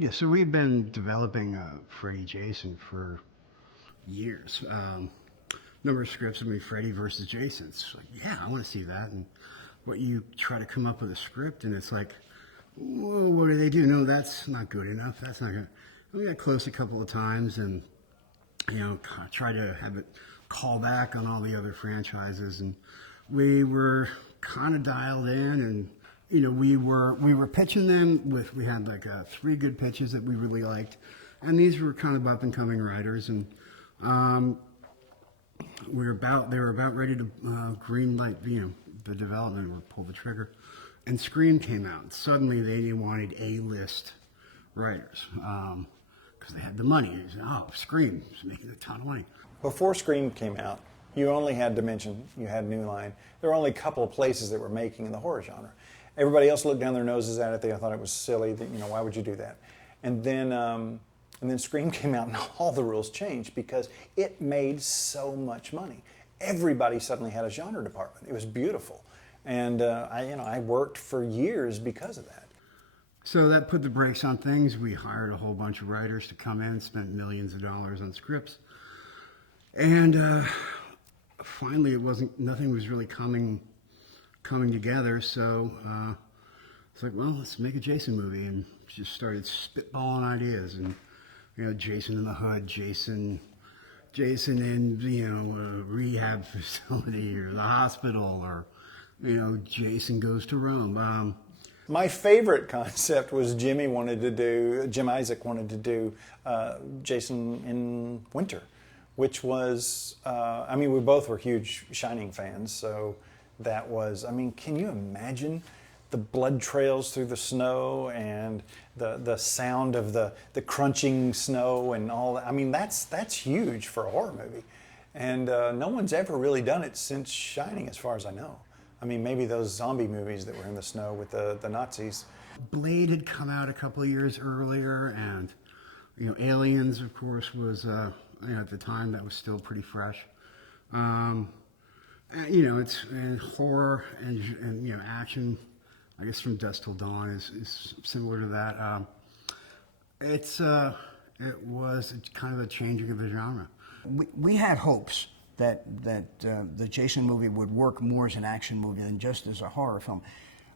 Yeah, so we've been developing Freddy Jason for years. Number of scripts would be Freddy versus Jason. It's like, yeah, I want to see that. And what you try to come up with a script, and it's like, whoa, what do they do? No, that's not good enough. That's not good. We got close a couple of times, and try to have it call back on all the other franchises, and we were kind of dialed in, and we were pitching them with, we had like 3 good pitches that we really liked, and these were kind of up and coming writers, and they were about ready to green light the development or pull the trigger, and Scream came out. Suddenly they wanted A-list writers because they had the money. They said, oh, Scream is making a ton of money. Before Scream came out, you only had Dimension, you had New Line. There were only a couple of places that were making in the horror genre. Everybody else looked down their noses at it. They thought it was silly. That, why would you do that? And then Scream came out, and all the rules changed because it made so much money. Everybody suddenly had a genre department. It was beautiful, and I worked for years because of that. So that put the brakes on things. We hired a whole bunch of writers to come in, spent millions of dollars on scripts, and finally, nothing was really coming together. So it's like, well, let's make a Jason movie, and just started spitballing ideas, and Jason in the Hood, Jason in rehab facility or the hospital, or Jason Goes to Rome. My favorite concept was Jim Isaac wanted to do Jason in Winter, which was, we both were huge Shining fans, so that was, can you imagine the blood trails through the snow and the sound of the crunching snow and all that? That's huge for a horror movie. And no one's ever really done it since Shining, as far as I know. Maybe those zombie movies that were in the snow with the Nazis. Blade had come out a couple of years earlier, and Aliens, of course, was at the time that was still pretty fresh. It's and horror and action. I guess From Dusk Till Dawn is similar to that. It was kind of a changing of the genre. We had hopes that the Jason movie would work more as an action movie than just as a horror film.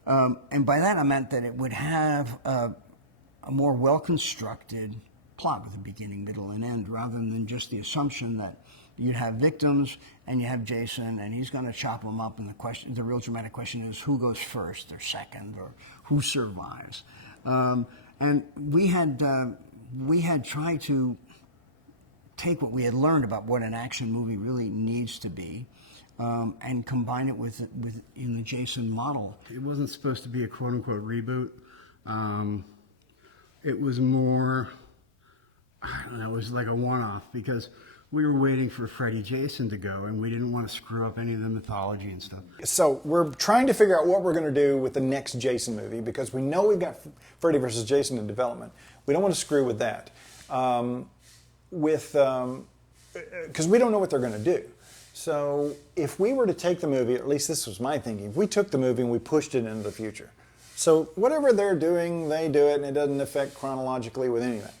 And by that I meant that it would have a more well-constructed plot with a beginning, middle, and end, rather than just the assumption that you'd have victims and you have Jason and he's going to chop them up, and the real dramatic question is who goes first or second, or who survives. And we had tried to take what we had learned about what an action movie really needs to be, and combine it with in the Jason model. It wasn't supposed to be a quote-unquote reboot. It was more, it was like a one-off, because we were waiting for Freddy Jason to go, and we didn't want to screw up any of the mythology and stuff. So we're trying to figure out what we're going to do with the next Jason movie, because we know we've got Freddy versus Jason in development. We don't want to screw with that. Because we don't know what they're going to do. So if we were to take the movie, at least this was my thinking, if we took the movie and we pushed it into the future. So whatever they're doing, they do it, and it doesn't affect chronologically with anything.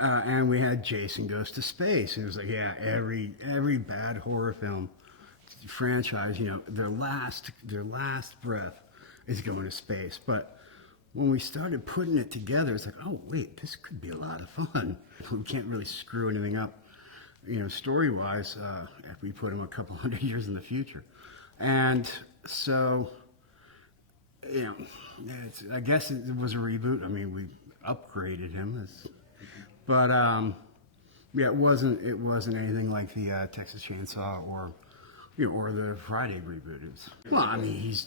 And we had Jason Goes to Space, and it was like, yeah, every bad horror film franchise, their last breath is going to space. But when we started putting it together, it's like, oh wait, this could be a lot of fun. We can't really screw anything up, story-wise, if we put them a couple hundred years in the future. And so, I guess it was a reboot. We upgraded him, but it wasn't anything like the Texas Chainsaw or the Friday reboot.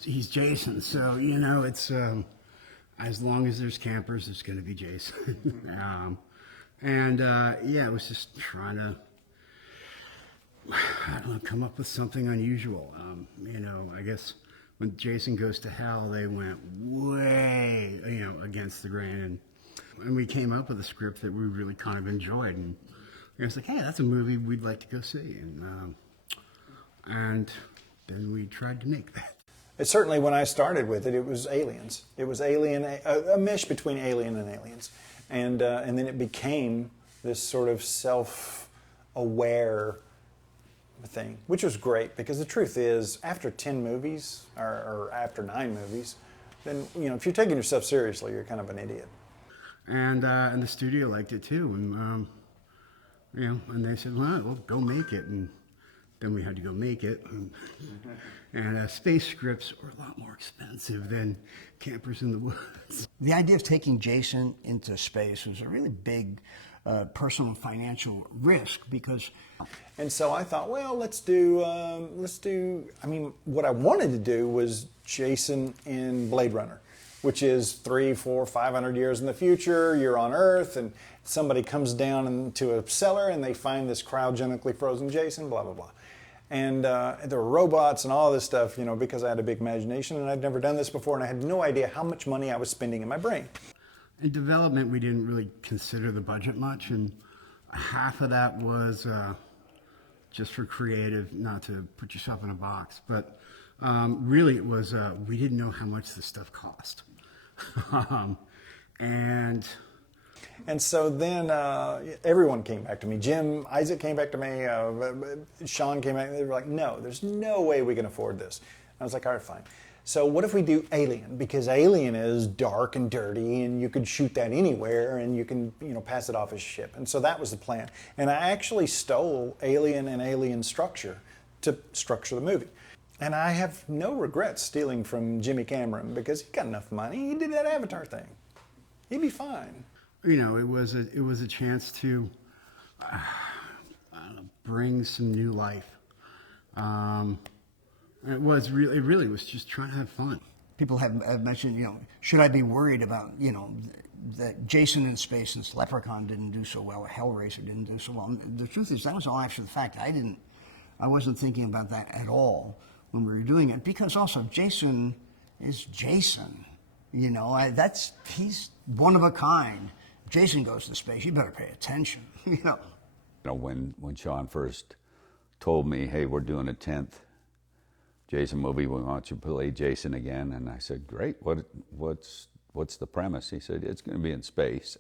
He's Jason, so it's as long as there's campers, there's going to be Jason. It was just trying to, come up with something unusual. I guess when Jason Goes to Hell, they went way, against the grain, and we came up with a script that we really kind of enjoyed, and it was like, hey, that's a movie we'd like to go see, and then we tried to make that. Certainly, when I started with it, it was Aliens. It was a mesh between Alien and Aliens. and then it became this sort of self-aware thing, which was great, because the truth is, after 10 movies or after 9 movies, then if you're taking yourself seriously, you're kind of an idiot. And the studio liked it too, and and they said, well, go make it, and then we had to go make it. And space scripts were a lot more expensive than Campers in the Woods. The idea of taking Jason into space was a really big personal financial risk, because. And so I thought, well, let's do. I mean, what I wanted to do was Jason in Blade Runner, which is 300, 400, 500 years in the future. You're on Earth, and somebody comes down into a cellar, and they find this cryogenically frozen Jason. Blah blah blah. And there were robots and all this stuff, because I had a big imagination, and I'd never done this before, and I had no idea how much money I was spending in my brain. In development, we didn't really consider the budget much, and half of that was just for creative, not to put yourself in a box. But really, it was we didn't know how much the stuff cost. And so then everyone came back to me. Isaac came back to me. Sean came back. They were like, no, there's no way we can afford this. I was like, all right, fine. So what if we do Alien? Because Alien is dark and dirty, and you could shoot that anywhere, and you can pass it off as a ship. And so that was the plan. And I actually stole Alien and Alien structure to structure the movie. And I have no regrets stealing from Jimmy Cameron, because he got enough money. He did that Avatar thing. He'd be fine. It was a chance to bring some new life. It really was just trying to have fun. People have mentioned, should I be worried about, that Jason in space, since Leprechaun didn't do so well, Hellraiser didn't do so well. And the truth is, that was all after the fact. I wasn't thinking about that at all when we were doing it, because also Jason is Jason. He's one of a kind. Jason goes to space, you better pay attention. When Sean first told me, hey, we're doing a 10th Jason movie, we want you to play Jason again, and I said, great, what's the premise? He said, it's going to be in space.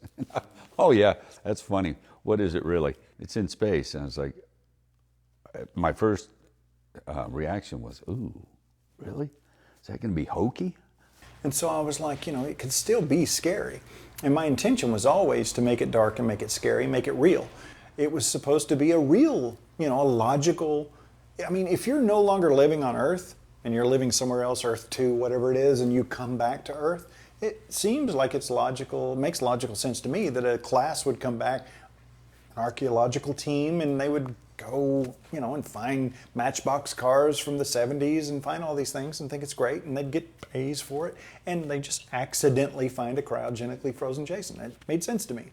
Oh yeah, that's funny. What is it really? It's in space. And I was like, my first reaction was, ooh, really? Is that going to be hokey? And so I was like, it could still be scary. And my intention was always to make it dark and make it scary, make it real. It was supposed to be a real, a logical. I mean, if you're no longer living on Earth and you're living somewhere else, Earth 2, whatever it is, and you come back to Earth, it seems like it's logical, makes logical sense to me that a class would come back, an archaeological team, and they would go, and find matchbox cars from the 70s and find all these things and think it's great, and they'd get praise for it, and they just accidentally find a cryogenically frozen Jason. It made sense to me.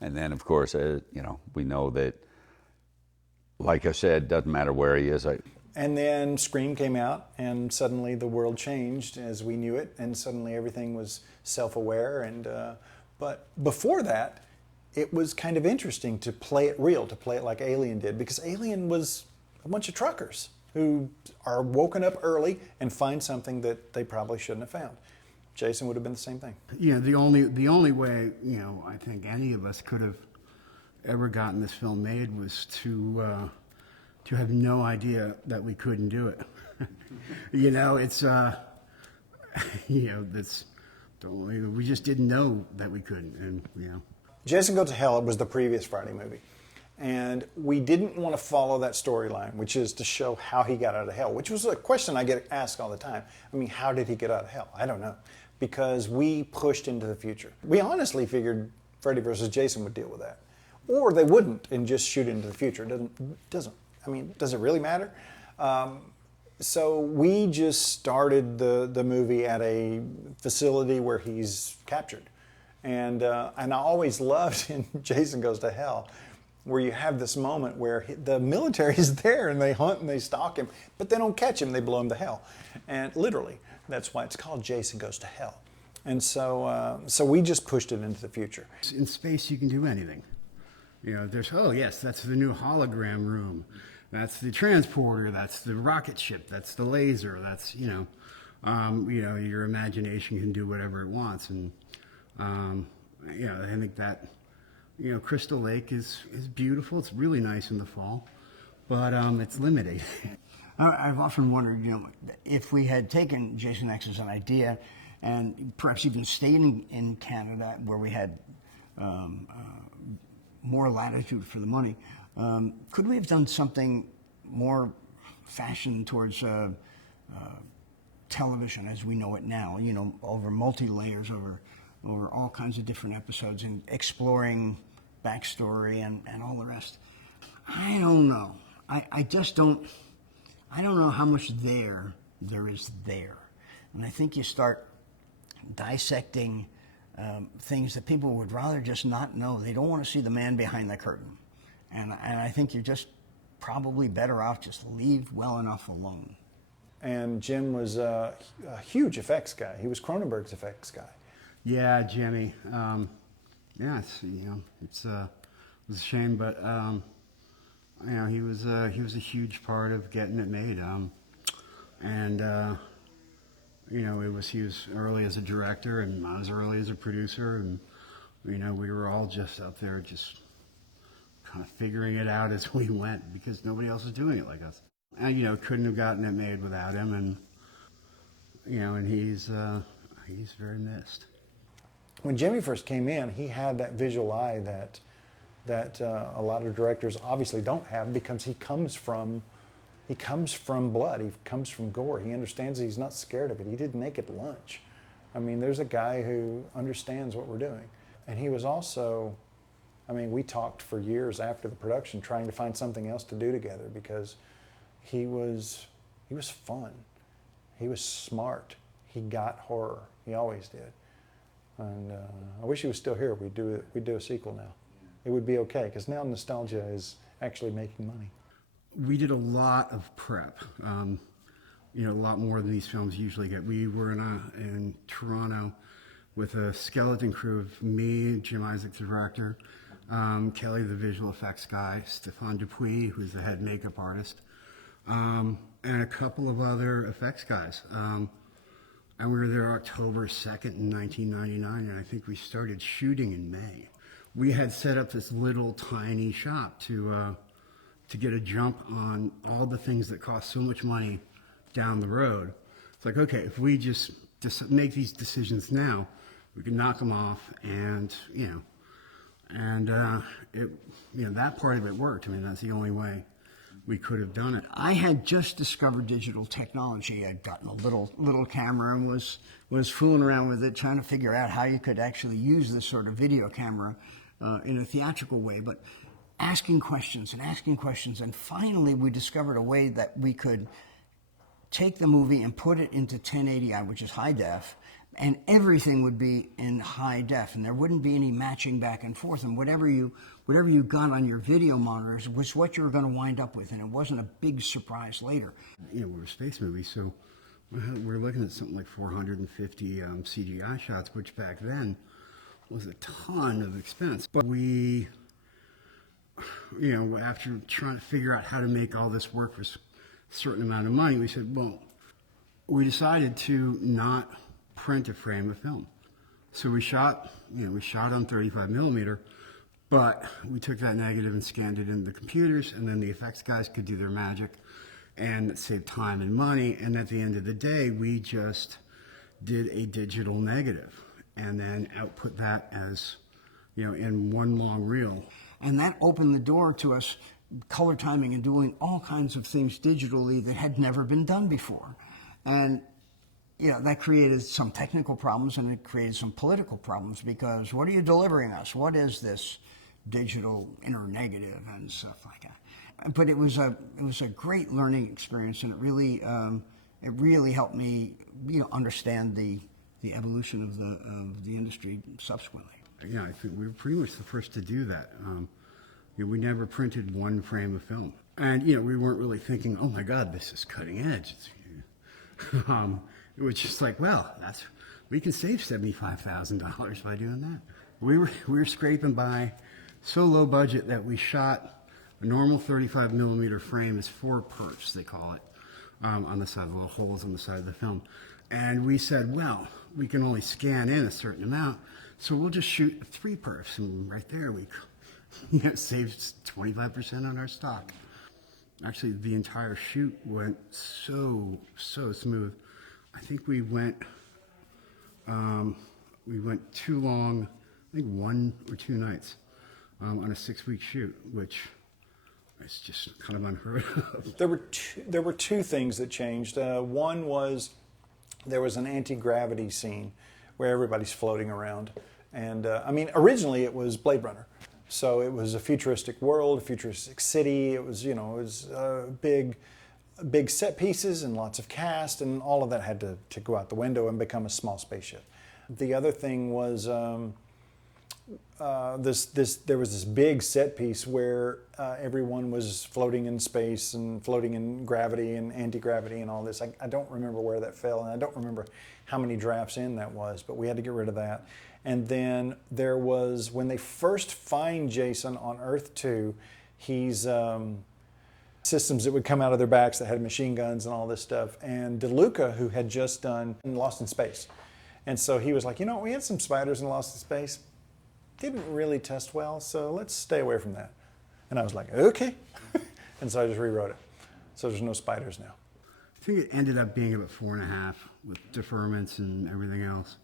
And then, of course, we know that, like I said, doesn't matter where he is. And then Scream came out, and suddenly the world changed as we knew it, and suddenly everything was self-aware. And but before that, it was kind of interesting to play it real, to play it like Alien did, because Alien was a bunch of truckers who are woken up early and find something that they probably shouldn't have found. Jason would have been the same thing. The only way I think any of us could have ever gotten this film made was to have no idea that we couldn't do it. It's we just didn't know that we couldn't, and Jason Goes to Hell was the previous Friday movie. And we didn't want to follow that storyline, which is to show how he got out of hell, which was a question I get asked all the time. I mean, how did he get out of hell? I don't know. Because we pushed into the future. We honestly figured Freddy versus Jason would deal with that. Or they wouldn't and just shoot into the future. Does it really matter? So we just started the movie at a facility where he's captured. And I always loved in Jason Goes to Hell, where you have this moment where the military is there and they hunt and they stalk him, but they don't catch him, they blow him to hell. And literally, that's why it's called Jason Goes to Hell. And so we just pushed it into the future. In space, you can do anything. There's, oh yes, that's the new hologram room. That's the transporter, that's the rocket ship, that's the laser, that's, your imagination can do whatever it wants. And I think that, Crystal Lake is beautiful. It's really nice in the fall, but it's limited. I've often wondered, if we had taken Jason X as an idea and perhaps even stayed in Canada where we had more latitude for the money, could we have done something more fashioned towards television as we know it now, over multi-layers, over all kinds of different episodes and exploring backstory and all the rest? I don't know. I just don't. I don't know how much there is there. And I think you start dissecting things that people would rather just not know. They don't want to see the man behind the curtain. And I think you're just probably better off just leave well enough alone. And Jim was a huge effects guy. He was Cronenberg's effects guy. Yeah, Jimmy. It was a shame, but he was a huge part of getting it made. He was early as a director, and I was early as a producer, and we were all just up there, just kind of figuring it out as we went because nobody else was doing it like us. And couldn't have gotten it made without him, and he's very missed. When Jimmy first came in, he had that visual eye that a lot of directors obviously don't have, because he comes from blood, he comes from gore. He understands it. He's not scared of it. He did naked lunch. I mean, there's a guy who understands what we're doing. And he was also, we talked for years after the production trying to find something else to do together, because he was fun. He was smart. He got horror. He always did. And I wish he was still here. We'd do a sequel now. It would be okay, because now nostalgia is actually making money. We did a lot of prep, a lot more than these films usually get. We were in Toronto with a skeleton crew of me, Jim Isaac, the director, Kelly, the visual effects guy, Stéphane Dupuis, who's the head makeup artist, and a couple of other effects guys. And we were there October 2nd in 1999, and I think we started shooting in May. We had set up this little tiny shop to get a jump on all the things that cost so much money down the road. It's like, okay, if we just make these decisions now, we can knock them off, and that part of it worked. That's the only way we could have done it. I had just discovered digital technology. I'd gotten a little camera and was fooling around with it, trying to figure out how you could actually use this sort of video camera in a theatrical way, but asking questions, and finally we discovered a way that we could take the movie and put it into 1080i, which is high def, and everything would be in high def, and there wouldn't be any matching back and forth, and whatever you got on your video monitors was what you were going to wind up with, and it wasn't a big surprise later. We're a space movie, so we're looking at something like 450 CGI shots, which back then was a ton of expense. But we, after trying to figure out how to make all this work for a certain amount of money, we said, well, we decided to not print a frame of film. So we shot on 35 millimeter, but we took that negative and scanned it into the computers, and then the effects guys could do their magic and save time and money. And at the end of the day, we just did a digital negative and then output that as, in one long reel. And that opened the door to us color timing and doing all kinds of things digitally that had never been done before. And that created some technical problems, and it created some political problems, because what are you delivering us? What is this digital inner negative and stuff like that? But it was a great learning experience, and it really helped me understand the evolution of the industry subsequently. Yeah, I think we were pretty much the first to do that. We never printed one frame of film, and we weren't really thinking, oh my God, this is cutting edge. It was just like, well, we can save $75,000 by doing that. We were scraping by so low budget that we shot a normal 35 millimeter frame is 4 perps, they call it, on the side, the little holes on the side of the film. And we said, well, we can only scan in a certain amount, So we'll just shoot 3 perfs, and right there we saved 25% on our stock. Actually, the entire shoot went so smooth. I think we went too long. I think 1 or 2 nights on a 6-week shoot, which is just kind of unheard of. There were two things that changed. One was there was an anti-gravity scene where everybody's floating around, and I mean, originally it was Blade Runner. So it was a futuristic world, a futuristic city. It was, big set pieces and lots of cast, and all of that had to go out the window and become a small spaceship. The other thing was there was this big set piece where everyone was floating in space and floating in gravity and anti-gravity and all this. I don't remember where that fell, and I don't remember how many drafts in that was, but we had to get rid of that. And then there was, when they first find Jason on Earth 2, he's systems that would come out of their backs that had machine guns and all this stuff. And DeLuca, who had just done Lost in Space. And so he was like, we had some spiders in Lost in Space. Didn't really test well, so let's stay away from that. And I was like, okay. And so I just rewrote it. So there's no spiders now. I think it ended up being about 4.5 with deferments and everything else.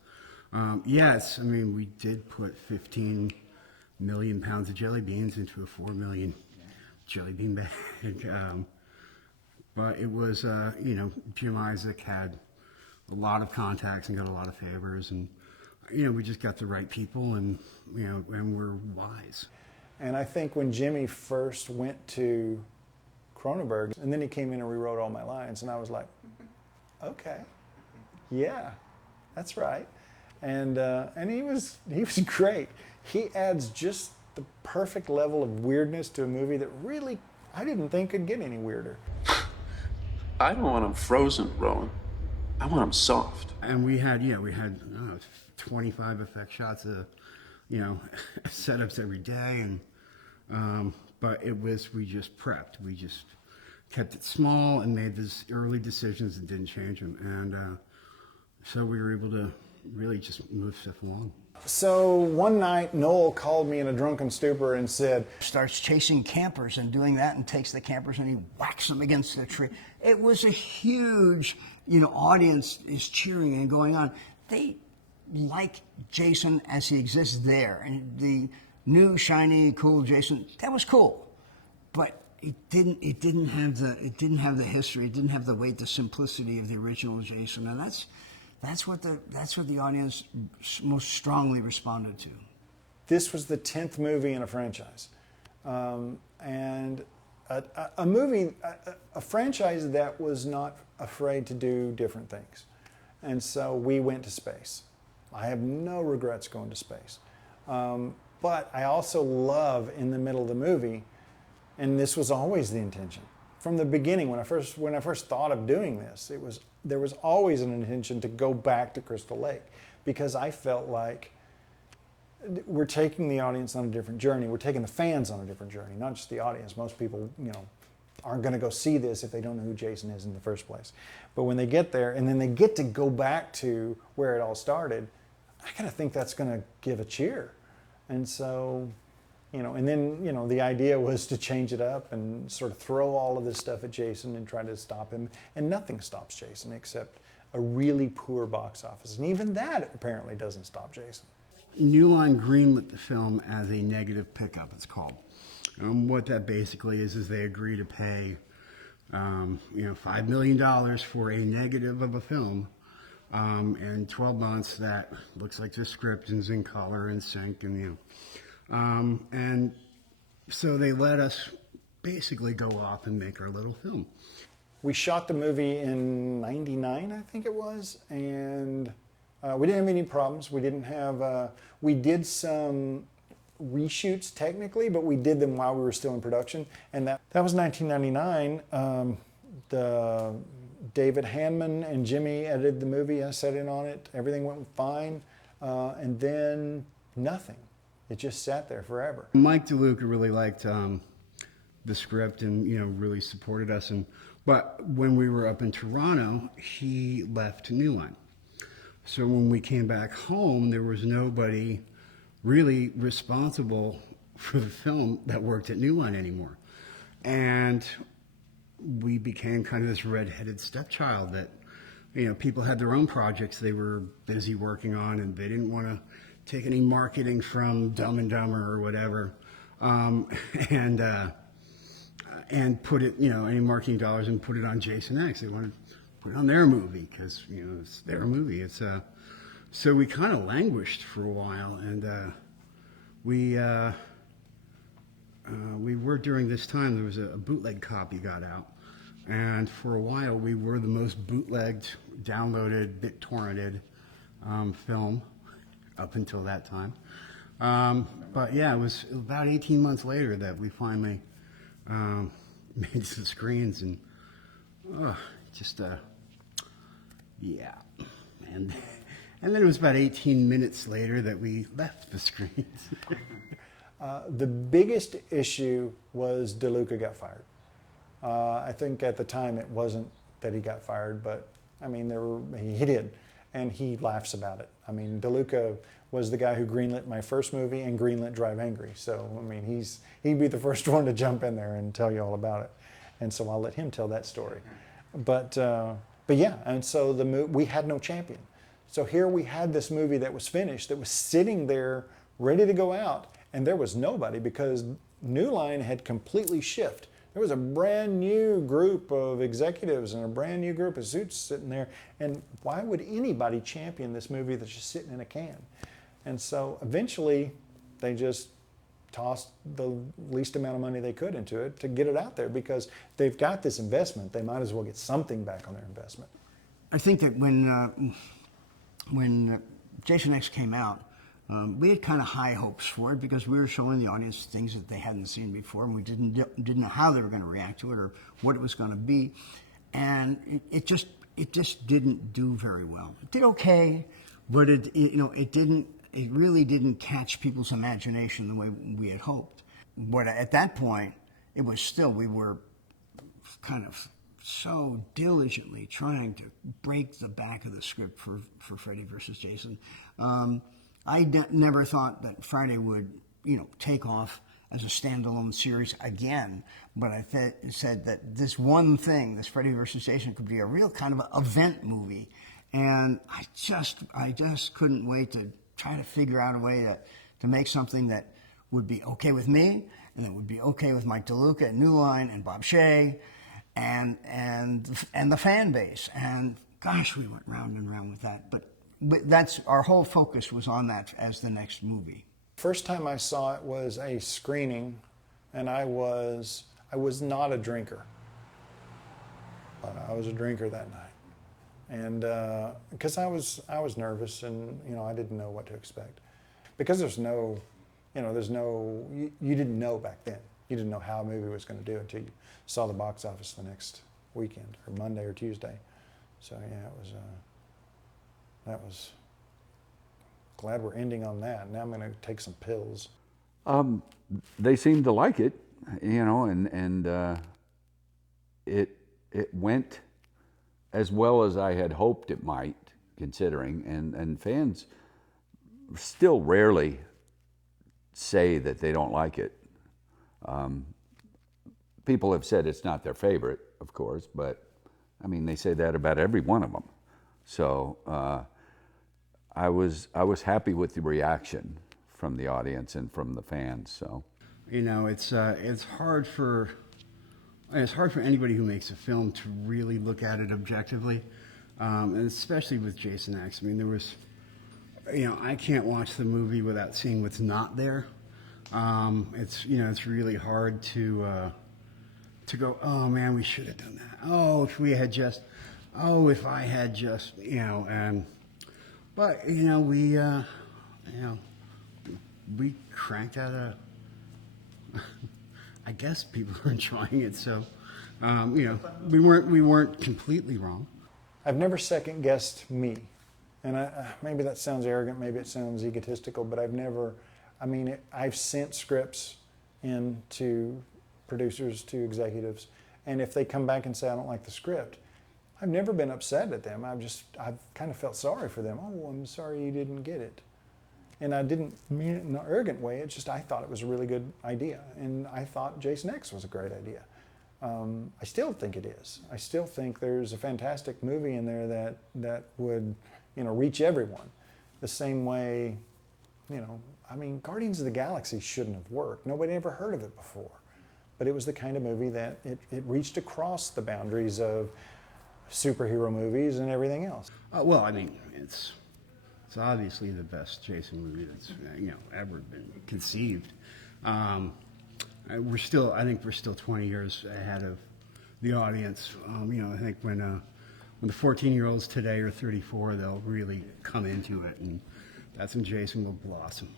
Yes, I mean, we did put 15 million pounds of jelly beans into a 4 million jelly bean bag. But it was, Jim Isaac had a lot of contacts and got a lot of favors, and, we just got the right people, and, and we're wise. And I think when Jimmy first went to Cronenberg, and then he came in and rewrote all my lines, and I was like, okay, yeah, that's right. And he was great. He adds just the perfect level of weirdness to a movie that really I didn't think could get any weirder. I don't want them frozen, Rowan. I want them soft. And we had 25 effect shots of, setups every day, and but we just prepped. We just kept it small and made these early decisions and didn't change them, and so we were able to really just move stuff along. So one night, Noel called me in a drunken stupor and said, Starts chasing campers and doing that, and takes the campers and he whacks them against the tree. It was a huge, audience is cheering and going on. They like Jason as he exists there, and the new shiny cool Jason, that was cool, but it didn't have the history, it didn't have the weight, the simplicity of the original Jason, and that's what the audience most strongly responded to. This was the 10th movie in a franchise, and a movie, a franchise that was not afraid to do different things, and so we went to space. I have no regrets going to space, but I also love in the middle of the movie, and this was always the intention from the beginning. When I first thought of doing this, there was always an intention to go back to Crystal Lake, because I felt like we're taking the audience on a different journey. We're taking the fans on a different journey, not just the audience. Most people, aren't going to go see this if they don't know who Jason is in the first place. But when they get there and then they get to go back to where it all started, I kind of think that's going to give a cheer. And so, and then, the idea was to change it up and sort of throw all of this stuff at Jason and try to stop him. And nothing stops Jason except a really poor box office. And even that apparently doesn't stop Jason. New Line greenlit the film as a negative pickup, it's called. What that basically is they agree to pay, $5 million for a negative of a film. And 12 months, that looks like the script is in color and sync, and and so they let us basically go off and make our little film. We shot the movie in '99, I think it was, and we didn't have any problems. We didn't have. We did some reshoots technically, but we did them while we were still in production, and that was 1999. The David Hanman and Jimmy edited the movie. I sat in on it. Everything went fine, and then nothing. It just sat there forever. Mike DeLuca really liked the script and really supported us. But when we were up in Toronto, he left New Line. So when we came back home, there was nobody really responsible for the film that worked at New Line anymore. And we became kind of this redheaded stepchild that, you know, people had their own projects they were busy working on, and they didn't want to take any marketing from Dumb and Dumber or whatever, and put it, you know, any marketing dollars and put it on Jason X. They wanted to put it on their movie because, you know, it's their movie. It's so we kind of languished for a while, and we were, during this time, there was a bootleg copy got out, and for a while we were the most bootlegged, downloaded, BitTorrented film up until that time. But yeah, it was about 18 months later that we finally made some screens, and yeah, and then it was about 18 minutes later that we left the screens. The biggest issue was DeLuca got fired. I think at the time it wasn't that he got fired, but I mean, he did, and he laughs about it. I mean, DeLuca was the guy who greenlit my first movie and greenlit Drive Angry. So, I mean, he'd be the first one to jump in there and tell you all about it. And so I'll let him tell that story. But yeah, and so we had no champion. So here we had this movie that was finished, that was sitting there ready to go out, and there was nobody because New Line had completely shifted. There was a brand new group of executives and a brand new group of suits sitting there. And why would anybody champion this movie that's just sitting in a can? And so eventually they just tossed the least amount of money they could into it to get it out there because they've got this investment. They might as well get something back on their investment. I think that when Jason X came out, we had kind of high hopes for it because we were showing the audience things that they hadn't seen before, and we didn't know how they were going to react to it or what it was going to be, and it just didn't do very well. It did okay, but it really didn't catch people's imagination the way we had hoped. But at that point, it was still, we were kind of so diligently trying to break the back of the script for Freddy versus Jason. I never thought that Friday would, take off as a standalone series again, but I said that this one thing, this Freddy versus Jason, could be a real kind of event movie, and I just couldn't wait to try to figure out a way to make something that would be okay with me, and that would be okay with Mike DeLuca at New Line and Bob Shea, and the fan base, and gosh, we went round and round with that, but that's our whole focus was on that as the next movie. First time I saw it was a screening, and I was not a drinker, but I was a drinker that night, and because I was nervous, and I didn't know what to expect, because you didn't know back then. You didn't know how a movie was going to do until you saw the box office the next weekend, or Monday or Tuesday. So yeah, that was glad we're ending on that. Now I'm going to take some pills. They seemed to like it, and it went as well as I had hoped it might, considering, and fans still rarely say that they don't like it. People have said it's not their favorite, of course, but I mean, they say that about every one of them. So I was happy with the reaction from the audience and from the fans. So it's hard for anybody who makes a film to really look at it objectively, and especially with Jason X. I mean, there was, I can't watch the movie without seeing what's not there. It's really hard to go, oh man, we should have done that. Oh, if I had just, but we cranked out I guess people were enjoying it, so we weren't completely wrong. I've never second guessed me, and maybe that sounds arrogant, maybe it sounds egotistical, but I've sent scripts in to producers, to executives, and if they come back and say, I don't like the script, I've never been upset at them. I've kind of felt sorry for them. Oh, I'm sorry you didn't get it. And I didn't mean it in an arrogant way. It's just I thought it was a really good idea. And I thought Jason X was a great idea. I still think it is. I still think there's a fantastic movie in there that would, reach everyone. The same way, Guardians of the Galaxy shouldn't have worked. Nobody ever heard of it before. But it was the kind of movie that it reached across the boundaries of superhero movies and everything else. Well, it's obviously the best Jason movie that's ever been conceived. I think we're still 20 years ahead of the audience. I think when the 14-year-olds today are 34, they'll really come into it, and that's when Jason will blossom.